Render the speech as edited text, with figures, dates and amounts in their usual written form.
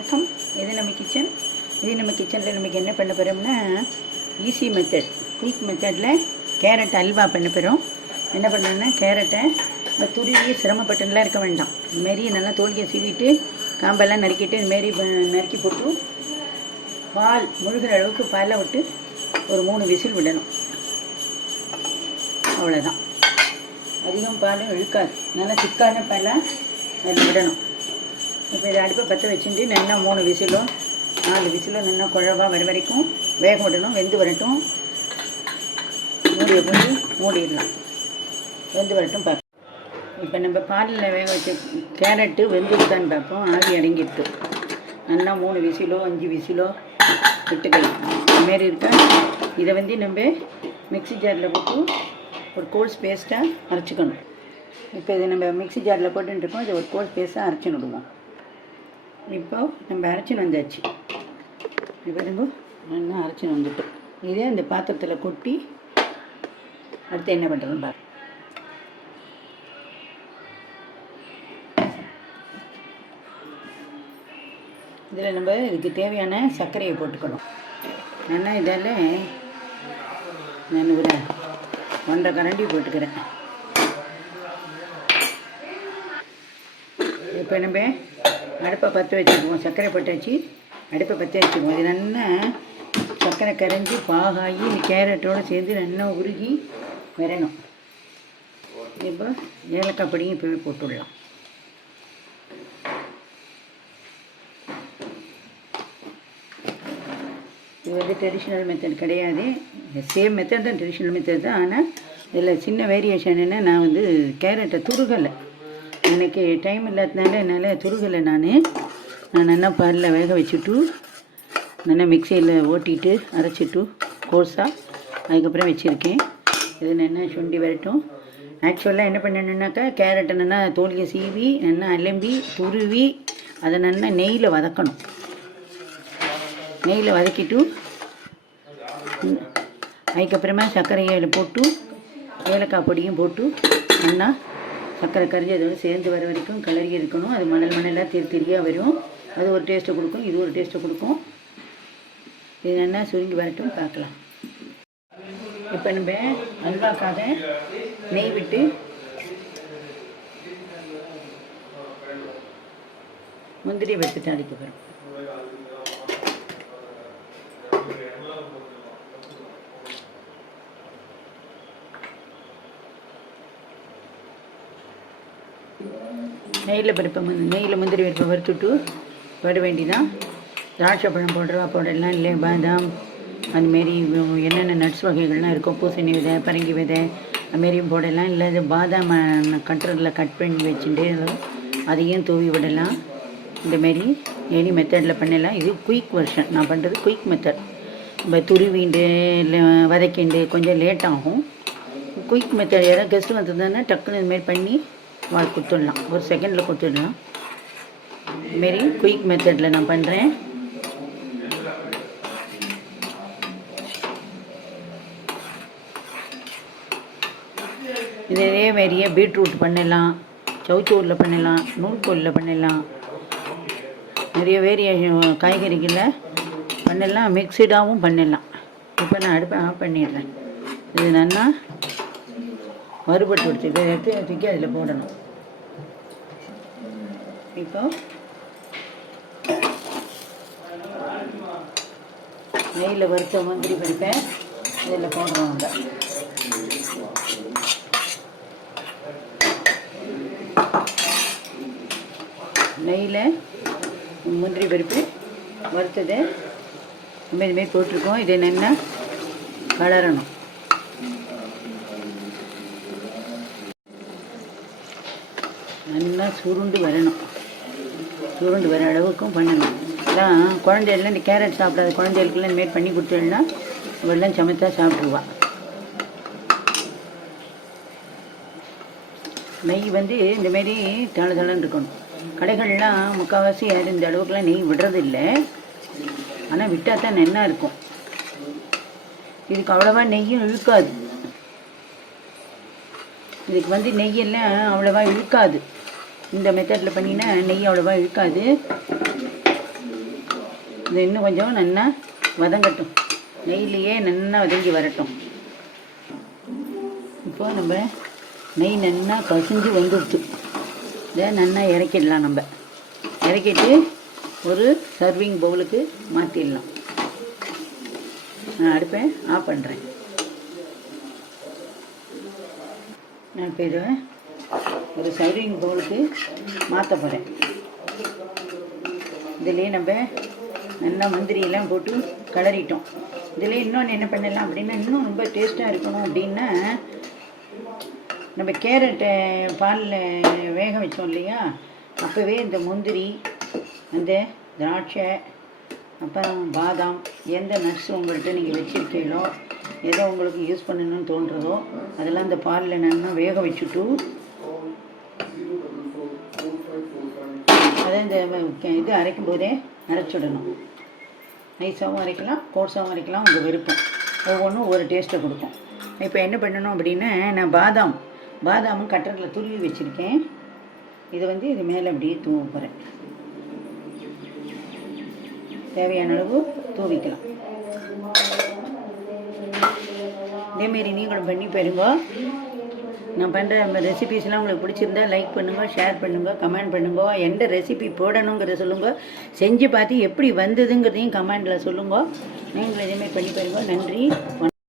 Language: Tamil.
வணக்கம். இது நம்ம கிச்சனில் நமக்கு என்ன பண்ண போகிறோம்னா ஈஸி மெத்தட், குயிக் மெத்தடில் கேரட் அல்வா பண்ண போகிறோம். என்ன பண்ணுறோன்னா கேரட்டை நம்ம துருவி சிரமப்பட்டுலாம் இருக்க வேண்டாம். இதுமாரி நல்லா தோல்கையை சீவிட்டு காம்பெல்லாம் நறுக்கிட்டு இதுமாரி நறுக்கி போட்டு பால் முழுகிற அளவுக்கு பாலை விட்டு ஒரு 3 விசில் விடணும். அவ்வளோதான். அதிகம் பாலும் இழுக்காது, நல்லா திக்கான பாலாக அதில் விடணும். இப்போ இதை அடுப்பை பற்ற வச்சுட்டு நல்லா 3 விசிலோ 4 விசிலோ நல்லா குழவா வர வரைக்கும் வேக விடணும். வெந்து வரட்டும். மூடியை போட்டு மூடிடலாம். வெந்து வரட்டும் பார்ப்போம். இப்போ நம்ம பாலில் வேக வச்ச கேரட்டு வெந்துருக்கான்னு பார்ப்போம். ஆவி அடங்கிட்டு நல்லா 3 விசிலோ 5 விசிலோ விட்டுக்கலாம். இதுமாரி இருக்கா. இதை நம்ம மிக்ஸி ஜாரில் போட்டு ஒரு கோல்ஸ் பேஸ்ட்டாக அரைச்சிக்கணும். இப்போ இதை நம்ம மிக்ஸி ஜாரில் போட்டுருக்கோம். இதை ஒரு கோல்ஸ் பேஸ்ட்டாக அரைச்சி விடுவோம். இப்போ நம்ம அரைச்சின்னு வந்தாச்சு. இப்போ நம்ம நல்லா அரைச்சின்னு வந்துட்டோம். இதே அந்த பாத்திரத்தில் கொட்டி அடுத்து என்ன பண்ணுறதுன்னு பார்ப்போம். இதில் நம்ம இதுக்கு தேவையான சர்க்கரையை போட்டுக்கணும். நல்லா இதில் நான் ஒரு 1.5 கரண்டி போட்டுக்கிறேன். இப்போ நம்ம அடுப்பை பற்ற வச்சுக்குவோம். சர்க்கரை போட்டு வச்சு அடுப்பை பற்ற வச்சுக்குவோம். இது நல்லா சர்க்கரை கரைஞ்சி பாகாகி இந்த கேரட்டோடு சேர்ந்து நல்லா உருகி வரணும். இப்போ ஏலக்காய் பொடியும் இப்போவே போட்டுடலாம். இது ட்ரெடிஷ்னல் மெத்தட் கிடையாது, சேம் மெத்தட் தான், ட்ரெடிஷ்னல் மெத்தட் தான். ஆனால் இதில் சின்ன வேரியேஷன் என்ன, நான் கேரட்டை துருகலை. எனக்கு டைம் இல்லாததுனால என்னால் துருகலை. நான் நல்லா பாலில் வேக வச்சுட்டு நல்லா மிக்சியில் ஓட்டிட்டு அரைச்சிட்டு கோர்ஸாக அதுக்கப்புறம் வச்சுருக்கேன். இது நல்லா சுண்டி வரட்டும். ஆக்சுவலாக என்ன பண்ணணுன்னாக்கா கேரட்டை நல்லா தோலியை சீவி நல்லா அலம்பி துருவி அதை நல்லா நெய்யில் வதக்கணும். நெய்யில் வதக்கிட்டு அதுக்கப்புறமா சர்க்கரையை போட்டு ஏலக்காய் பொடியும் போட்டு நல்லா சர்க்கரை கரைஞ்சி அதோடு சேர்ந்து வர வரைக்கும் கிளறி இருக்கணும். அது மணலாக திரியாக வரும். அது ஒரு டேஸ்ட்டை கொடுக்கும், இது ஒரு டேஸ்ட்டை கொடுக்கும். இது நல்லா சுருங்கி வரட்டும் பார்க்கலாம். இப்போ நம்ம அல்வாக்காக நெய் விட்டு முந்திரி வறுத்து தாளிக்க போகிறோம். நெய்யில் முந்திரி பருப்பை வறுத்துட்டு வர வேண்டிதான். திராட்சை பழம் போடலாம், இல்லை பாதாம் அதுமாரி என்னென்ன நட்ஸ் வகைகள்லாம் இருக்கும், பூசணி விதை பரங்கி விதை அதுமாரியும் போடலாம். இல்லை அது பாதாம் கட்டரில் கட் பண்ணி வச்சுட்டு அதையும் தூவி விடலாம். இந்தமாரி எனி மெத்தடில் பண்ணலாம். இது குயிக் வெர்ஷன், நான் பண்ணுறது குயிக் மெத்தட். இப்போ துருவிண்டு இல்லை வதக்கிண்டு கொஞ்சம் லேட் ஆகும். குயிக் மெத்தட் யாராவது கெஸ்ட்டு வந்ததுன்னா டக்குன்னு இதுமாரி பண்ணி கொடுத்துடலாம், ஒரு செகண்டில் கொடுத்துடலாம். இதுமாரி குயிக் மெத்தடில் நான் பண்ணுறேன். இதே மாரியே பீட்ரூட் பண்ணலாம், சவுச்சூரில் பண்ணலாம், நூல்கோலில் பண்ணலாம், நிறைய வேரியேஷன் காய்கறிகளில் பண்ணலாம், மிக்சடாகவும் பண்ணலாம். இப்போ நான் அடுப்பை ஆஃப் பண்ணிடுறேன். இது நல்லா வறுபட்டு வச்சுட்டு எடுத்து தூக்கி அதில் போடணும். இப்போ நெய்யில் வறுத்த முந்திரி பருப்பை இதில் போடுறோம். நெய்யில் முந்திரி பருப்பு வறுத்ததை இதுமாரி போட்டிருக்கோம். இதை நல்லா வளரணும். நல்லா சுருண்டு வரணும். சுருண்டு வர அளவுக்கும் பண்ணணும். எல்லாம் குழந்தைகள்லாம் இந்த கேரட் சாப்பிடாத குழந்தைகளுக்கெல்லாம் இந்தமாரி பண்ணி கொடுத்துடலாம். இவெல்லாம் சமைத்தா சாப்பிடுவா. நெய் இந்தமாரி தளன்னு இருக்கணும். கடைகள்லாம் முக்கால்வாசி யாரும் இந்த அளவுக்குலாம் நெய் விடுறதில்லை. ஆனால் விட்டால் தான் நல்லா இருக்கும். இதுக்கு அவ்வளோவா நெய்யும் இழுக்காது. இதுக்கு நெய்யெல்லாம் அவ்வளோவா இழுக்காது. இந்த மெத்தடில் பண்ணினா நெய் அவ்வளோவா இழுக்காது. இது இன்னும் கொஞ்சம் நல்லா வதங்கட்டும், நெய்லேயே நல்லா வதங்கி வரட்டும். இப்போ நம்ம நெய் நல்லா கசிஞ்சு வந்துடுச்சு. இதை நல்லா இறக்கிடலாம். நம்ம இறக்கிட்டு ஒரு சர்விங் பவுலுக்கு மாற்றிடலாம். நான் அடுப்பை ஆஃப் பண்ணுறேன். நான் இப்போ இதை ஒரு சர்விங் பவுலுக்கு மாற்ற போகிறேன். இதுலேயே நம்ம நல்லா முந்திரியெல்லாம் போட்டு கிளறிட்டோம். இதில் இன்னொன்று என்ன பண்ணலாம் அப்படின்னா, இன்னும் ரொம்ப டேஸ்ட்டாக இருக்கணும் அப்படின்னா, நம்ம கேரட்டை பாலில் வேக வச்சோம் இல்லையா, அப்போவே இந்த முந்திரி, அந்த திராட்சை, அப்புறம் பாதாம், எந்த நட்ஸ் உங்கள்கிட்ட நீங்கள் வச்சுருக்கீங்களோ, எதோ உங்களுக்கு யூஸ் பண்ணணும்னு தோன்றதோ அதெல்லாம் இந்த பாலில் நல்லா வேக வச்சுட்டு அதை இந்த இது அரைக்கும் போதே அரைச்சிடணும். நைஸாகவும் அரைக்கலாம், கோர்ஸாகவும் அரைக்கலாம், உங்கள் விருப்பம். ஒவ்வொன்றும் ஒவ்வொரு டேஸ்ட்டை கொடுக்கும். இப்போ என்ன பண்ணணும் அப்படின்னா, நான் பாதாமும் கட்டரில் துருவி வச்சுருக்கேன். இதை வந்து இது மேலே அப்படியே தூவ போகிறேன். தேவையான அளவு தூவிக்கலாம். இதேமாரி நீங்களும் பண்ணி பாருங்க. நான் பண்ணுற ரெசிபீஸ்லாம் உங்களுக்கு பிடிச்சிருந்தா லைக் பண்ணுங்கள், ஷேர் பண்ணுங்கள், கமெண்ட் பண்ணுங்கள். எந்த ரெசிபி போடணுங்கிறத சொல்லுங்கள். செஞ்சு பார்த்து எப்படி வந்ததுங்கிறதையும் கமெண்டில் சொல்லுங்கள். நீங்களும் இதேமாரி பண்ணி பாருங்க. நன்றி.